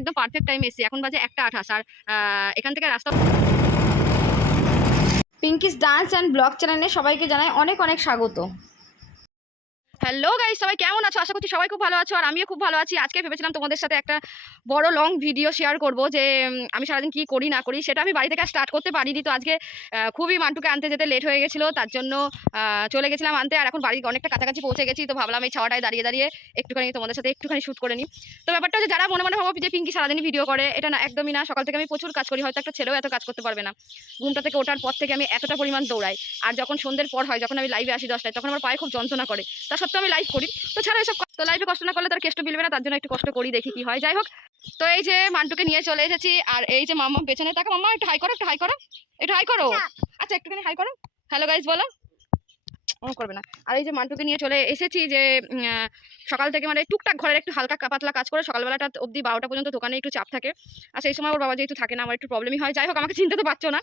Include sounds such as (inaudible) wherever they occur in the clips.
একদম perfect time এসেছি। এখন বাজে একটা আঠাশ আর এখান থেকে রাস্তা পিঙ্কিস ডান্স অ্যান্ড ব্লগ চ্যানেলে সবাইকে জানাই অনেক অনেক স্বাগত। হ্যালো গাইস সবাই কেমন আছো? আশা করছি সবাই খুব ভালো আছো, আর আমিও খুব ভালো আছি। আজকে ভেবেছিলাম তোমাদের সাথে একটা বড় লং ভিডিও শেয়ার করব যে আমি সারাদিন কি করি, না করি, সেটা আমি বাড়ি থেকে স্টার্ট করতে পারিনি। তো আজকে খুবই মান্টুকে আনতে যেতে লেট হয়ে গেছিল, তার জন্য চলে গেছিলাম আনতে, আর এখন বাড়ি অনেকটা কাছাকাছি পৌঁছে গেছি। তো ভাবলাম এই ছাওয়াটায় দাঁড়িয়ে দাঁড়িয়ে একটুখানি তোমাদের সাথে একটুখানি শ্যুট করে নিই। তো ব্যাপারটা হচ্ছে, যারা মনে মনে ভাবো যে পিঙ্কি সারাদিনই ভিডিও করে, এটা না, একদমই না। সকাল থেকে আমি প্রচুর কাজ করি, হয়তো একটা ছেলেও এত কাজ করতে পারবে না। ঘুমটা থেকে ওঠার পর থেকে আমি এতটা পরিমাণ দৌড়াই। আর যখন সন্ধ্যের পর হয়, যখন আমি লাইভে আসি দশটায়, তখন আমার পায়ে খুব যন্ত্রণা করে। তা সত্ত্বেও আমি লাইভ করি। তো ছাড়া এসব তো লাইভে কষ্ট না করলে তার কেষ্ট মিলবে না তার জন্য একটু কষ্ট করি দেখি কি হয়। যাই হোক তো এই যে মান্টুকে নিয়ে চলে এসেছি আর এই যে মাম্মা পেছনে তাকে মাম্মা একটু হাই করো একটু হাই করো। একটু হাই করো। আচ্ছা। একটুখানি হাই করো। হ্যালো গাইজ বলো। ও করবে না। আর এই যে মান্টুকে নিয়ে চলে এসেছি যে সকাল থেকে মানে টুকটাক ঘরের একটু হালকা পাতলা কাজ করে সকালবেলাটা অবধি বারোটা পর্যন্ত দোকানে একটু চাপ থাকে। আর সেই সময় ওর বাবা যেহেতু থাকে না আমার একটু প্রবলেমই হয়। যাই হোক আমাকে চিনতে তো পারছ না।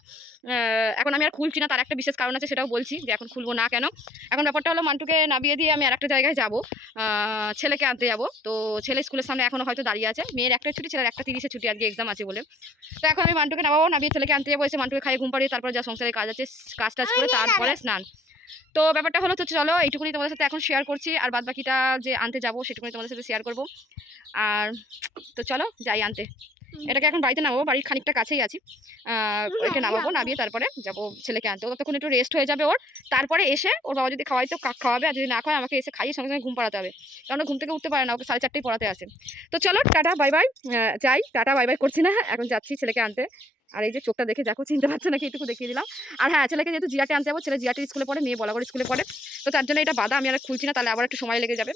এখন আমি আর খুলছি না তার একটা বিশেষ কারণ আছে সেটাও বলছি যে এখন খুলবো না কেন। এখন ব্যাপারটা হলো মান্টুকে নামিয়ে দিয়ে আমি আর একটা জায়গায় যাব। ছেলেকে আনতে যাব। তো ছেলে স্কুলের সামনে এখনও হয়তো দাঁড়িয়ে আছে। মেয়ের একটা ছুটি ছেলের একটা তিরিশে ছুটি আজকে এক্সাম আছে বলে। তো এখন আমি মান্টুকে নামাবো নামিয়ে ছেলেকে আনতে যাব। এসে মান্টুকে খাইয়ে ঘুম পাড়িয়ে তারপর যা সংসারে কাজ আছে কাজ টাজ করে তারপরে স্নান। তো ব্যাপারটা হলো তো চলো, এইটুকুনি তোমাদের সাথে এখন শেয়ার করছি, আর বাদ বাকিটা যে আনতে যাব সেটুকুনি তোমাদের সাথে শেয়ার করব। আর তো চলো, যাই আনতে। এটাকে এখন বাড়িতে নামাবো বাড়ির খানিকটা কাছেই আছি। ওকে নামাবো নামিয়ে তারপরে যাব ছেলেকে আনতে। তখন একটু রেস্ট হয়ে যাবে ওর। তারপরে এসে ওর বাবা যদি খাওয়াই তো কাক খাওয়াবে। আর যদি না খাওয়ায় আমাকে এসে খাইয়ে সঙ্গে সঙ্গে ঘুম পাড়াতে হবে। কারণ ঘুম থেকে উঠতে পারে না ওকে সাড়ে চারটেই পড়াতে আসে। তো চলো টাটা বাই বাই। যাই টাটা বাই বাই করছি না। এখন যাচ্ছি ছেলেকে আনতে। আর এই যে চোখটা দেখে দেখো চিনতে পারছ নাকি? একটু দেখিয়ে দিলাম। আর হ্যাঁ ছেলেকে যেহেতু জিয়াটে আনতে যাব ছেলে জিয়াটির স্কুলে পড়ে মেয়ে বলাগড় স্কুলে পড়ে। তো তার জন্য এটা বাধা আমি আর খুলছি না। তাহলে আবার একটু সময় লেগে যাবে।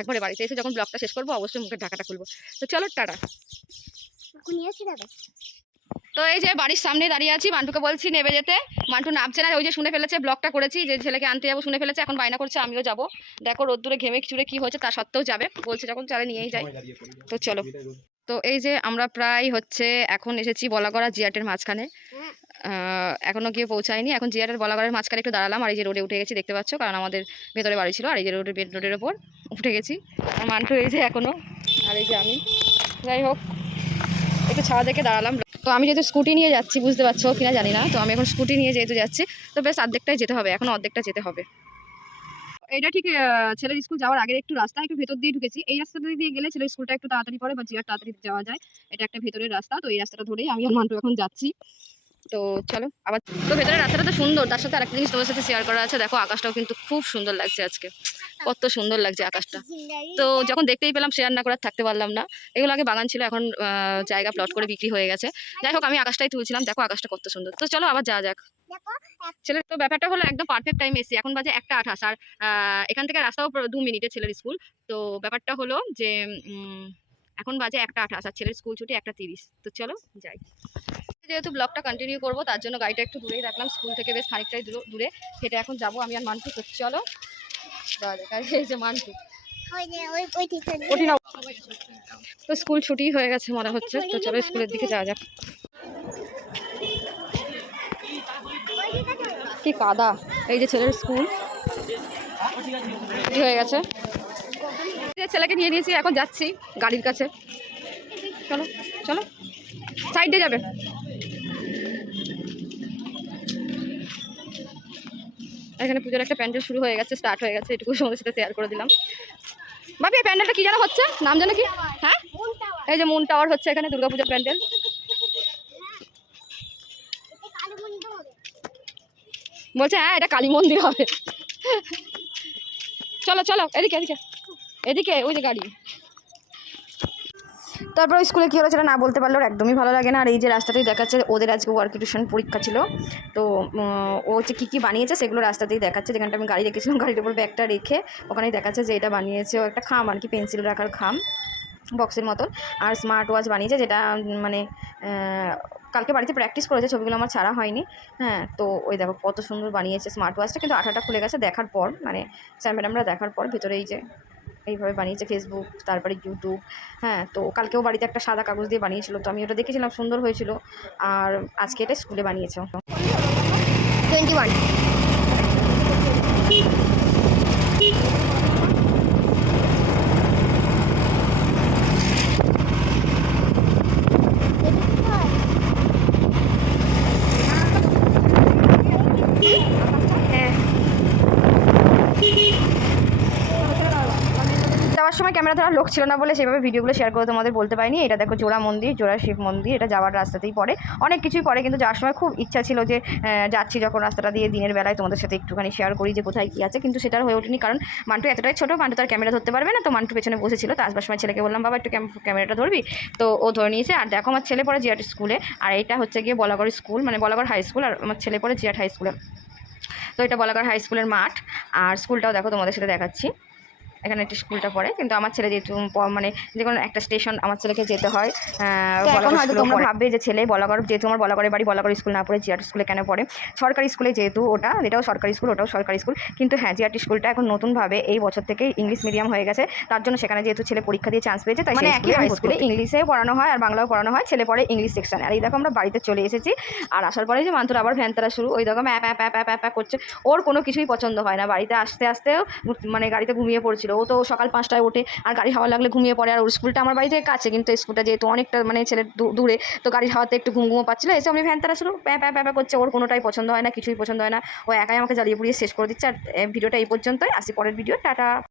একবারে বাড়িতে এসে যখন ব্লগটা শেষ করব অবশ্যই মুখের ঢাকাটা খুলবো। তো চলো টাটা। তো এই যে বাড়ির সামনে দাঁড়িয়ে আছি মান্টুকে বলছি নেবে যেতে। মান্টু নামছে না ওই যে শুনে ফেলেছে ব্লগটা করেছি যে ছেলেকে আনতে যাব শুনে ফেলেছে এখন বায়না করছে আমিও যাব। দেখো রোদ্দুরে ঘেমে চুড়ে কি হয়েছে তা সত্ত্বেও যাবে। বলছে যখন চালে নিয়েই যাই। তো চলো। তো এই যে আমরা প্রায় হচ্ছে এখন এসেছি বলাগড়া জিয়াটের মাঝখানে। এখনও এখনও গিয়ে পৌঁছায়নি। এখন জিয়াটের বলাগড়ের মাঝখানে একটু দাঁড়ালাম আর এই যে রোডে উঠে গেছি দেখতে পাচ্ছ কারণ আমাদের ভেতরে বাড়ি ছিল আর এই যে রোডের রোডের ওপর উঠে গেছি। আর মান্টু এই যে এখনও আর এই যে আমি। যাই হোক। একটু ছাড়া দেখে দাঁড়ালাম। তো আমি যেহেতু স্কুটি নিয়ে যাচ্ছি, বুঝতে পারছ কিনা জানি না। তো আমি এখন স্কুটি নিয়ে যেহেতু যাচ্ছি, তো বেশ অর্ধেকটাই যেতে হবে, এখন অর্ধেকটা যেতে হবে। এটা ঠিক ছেলের স্কুল যাওয়ার আগে একটু রাস্তা, একটু ভেতর দিয়ে ঢুকেছি। এই রাস্তাটা দিয়ে গেলে ছেলের স্কুলটা একটু তাড়াতাড়ি পড়ে বা জিয়ার তাড়াতাড়ি যাওয়া যায়, এটা একটা ভেতরের রাস্তা। তো এই রাস্তাটা ধরেই আমি আর এখন যাচ্ছি। তো চলো, আবার তো ভেতরে রাস্তাটা তো সুন্দর, তার সাথে আরেকটা জিনিস তোমার সাথে শেয়ার করা আছে। দেখো, আকাশটাও কিন্তু খুব সুন্দর লাগছে আজকে। কত সুন্দর লাগছে আকাশটা। তো যখন দেখতেই পেলাম শেয়ার না করার থাকতে পারলাম না। এগুলো আগে বাগান ছিল, এখন জায়গা প্লট করে বিক্রি হয়ে গেছে। যাই হোক, আমি আকাশটাই তুলছিলাম। দেখো, আকাশটা কত সুন্দর। তো চলো, আবার যাওয়া যাক। ছেলের তো ব্যাপারটা হলো একদম পারফেক্ট টাইম এসেছি এখন বাজে একটা আঠাশ। আর এখান থেকে রাস্তাও দু মিনিটে ছেলের স্কুল তো ব্যাপারটা হলো যে এখন বাজে একটা আঠাশ, আর ছেলের স্কুল ছুটি একটা তিরিশ। তো চলো, যাই। যেহেতু ব্লগটা কন্টিনিউ করব তার জন্য গাড়িটা একটু দূরেই রাখলাম। স্কুল থেকে বেশ খানিকটাই দূর- দূরে। হেঁটে এখন যাব আমি আর মান্টু তো চলো। এই যে মান্টু। তো স্কুল ছুটি হয়ে গেছে মনে হচ্ছে তো চলো স্কুলের দিকে যাওয়া যাক। কি কাদা এই যে ছেলের স্কুল। ছুটি হয়ে গেছে। ছেলেকে নিয়ে নিয়েছি এখন যাচ্ছি গাড়ির কাছে। চলো চলো। সাইডে যাবে। এখানে পুজোর একটা প্যান্ডেল শুরু হয়ে গেছে স্টার্ট হয়ে গেছে, এটুকু সময় সাথে শেয়ার করে দিলাম। বাপি এই প্যান্ডেলটা কি যেন হচ্ছে? নাম জানো কি? হ্যাঁ? এই যে মুন টাওয়ার হচ্ছে এখানে, দুর্গাপূজার প্যান্ডেল। বলছে হ্যাঁ এটা কালী মন্দির হবে। চলো চলো, এদিকে এদিকে। এদিকে, ওই যে গাড়ি। তারপর স্কুলে কী হলো সেটা না বলতে পারলে ওর একদমই ভালো লাগে না। আর এই যে রাস্তাতেই দেখাচ্ছে, ওদের আজকে ওয়ার্ক টিউশন পরীক্ষা ছিল। তো ও হচ্ছে কী কী বানিয়েছে সেগুলো রাস্তাতেই দেখাচ্ছে। যেখানটা আমি গাড়ি রেখেছিলাম, (laughs) গাড়ির উপর ব্যাগটা রেখে ওখানেই দেখাচ্ছে যে এটা বানিয়েছে। ও একটা খাম আর কি পেন্সিল রাখার খাম বক্সের মতন। আর স্মার্ট ওয়াচ বানিয়েছে যেটা মানে কালকে বাড়িতে প্র্যাকটিস করেছে, ছবিগুলো আমার ছাড়া হয়নি। হ্যাঁ তো ওই দেখো কত সুন্দর বানিয়েছে স্মার্ট ওয়াচটা কিন্তু আঠাটা খুলে গেছে দেখার পর মানে স্যার ম্যাডামরা দেখার পর ভিতরে এই যে এইভাবে বানিয়েছে ফেসবুক তারপরে ইউটিউব হ্যাঁ তো কালকেও বাড়িতে একটা সাদা কাগজ দিয়ে বানিয়েছিল, তো আমি ওটা দেখেছিলাম, সুন্দর হয়েছিল, আর আজকে এটা স্কুলে বানিয়েছে। টোয়েন্টি ওয়ান ক্যামেরা ধরার লোক ছিল না বলে সেভাবে ভিডিওগুলো শেয়ার করে তোমাদের বলতে পারিনি। এটা দেখো জোড়া মন্দির, জোড়া শিব মন্দির, এটা যাওয়ার রাস্তাতেই পড়ে। অনেক কিছুই পড়ে, কিন্তু যাওয়ার সময় খুব ইচ্ছা ছিল যে যাচ্ছি যখন রাস্তাটা দিয়ে দিনের বেলায় তোমাদের সাথে একটুখানি শেয়ার করি যে কোথায় কী আছে, কিন্তু সেটা হয়ে ওঠেনি কারণ মান্টু এতটাই ছোটো, মান্টু তার ক্যামেরা ধরতে পারবে না, তো মান্টু পেছনে বসেছিল, তো আসবার সময় ছেলেকে বললাম, বাবা, একটু ক্যাম- ক্যামেরাটা ধরবি? তো ও ধরে নিয়েছে, আর দেখো আমার ছেলে পড়ে জিয়াট স্কুলে আর এটা হচ্ছে গিয়ে বলাগড় স্কুল মানে বলাগড় হাই স্কুল আর আমার ছেলে পড়ে জিয়াট হাই স্কুলে তো এটা বলাগড় হাই স্কুলের মাঠ, আর স্কুলটাও দেখো তোমাদের সাথে দেখাচ্ছি। এখানে একটি স্কুলটা পড়ে। কিন্তু আমার ছেলে যেহেতু মানে যে কোনো একটা স্টেশন আমার ছেলেকে যেতে হয় এখন হয়তো তোমরা ভাববে যে ছেলে বলাগড় যেহেতু আমার বলাগড়ের বাড়ি বলাগড় স্কুল না পড়ে জিয়াট স্কুলে কেন পড়ে? সরকারি স্কুলে যেহেতু ওটা এটাও সরকারি স্কুল ওটাও সরকারি স্কুল। কিন্তু হ্যাঁ জিয়াটি স্কুলটা এখন নতুনভাবে এই বছর থেকে ইংলিশ মিডিয়াম হয়ে গেছে। তার জন্য সেখানে যেহেতু ছেলে পরীক্ষা দিয়ে চান্স পেয়েছে তাই মানে একই স্কুলে হাই স্কুলে ইংলিশেও পড়ানো হয় আর বাংলাও পড়ানো হয় ছেলে পড়ে ইংলিশ সেকশন আর এই দেখো আমরা বাড়িতে চলে এসেছি আর আসার পরে যে মান্তুর আবার ভ্যান তারা শুরু ওই দেখো app app app app app করছে। ওর কোনো কিছুই পছন্দ হয় না বাড়িতে আসতে আসতেও মানে গাড়িতে ঘুমিয়ে পড়ছিল। ও তো সকাল পাঁচটায় ওঠে, আর গাড়ি হাওয়া লাগলে ঘুমিয়ে পড়ে। আর ওর স্কুলটা আমার বাড়ি থেকে কাছে, কিন্তু স্কুলটা যেহেতু অনেকটা মানে ছেলে দূরে, তো গাড়ি হাওয়াতে একটু ঘুম ঘুমো পাচ্ছিল। এসে আমি ভ্যান তারা শুরু, প্যাঁ প্যাঁ প্যাঁ করছে। ওর কোনোটাই পছন্দ হয় না, কিছুই পছন্দ হয় না। ও একাই আমাকে জ্বালিয়ে পুড়িয়ে শেষ করে দিচ্ছে। আর ভিডিওটা এই পর্যন্তই। আসি পরের ভিডিও টাটা।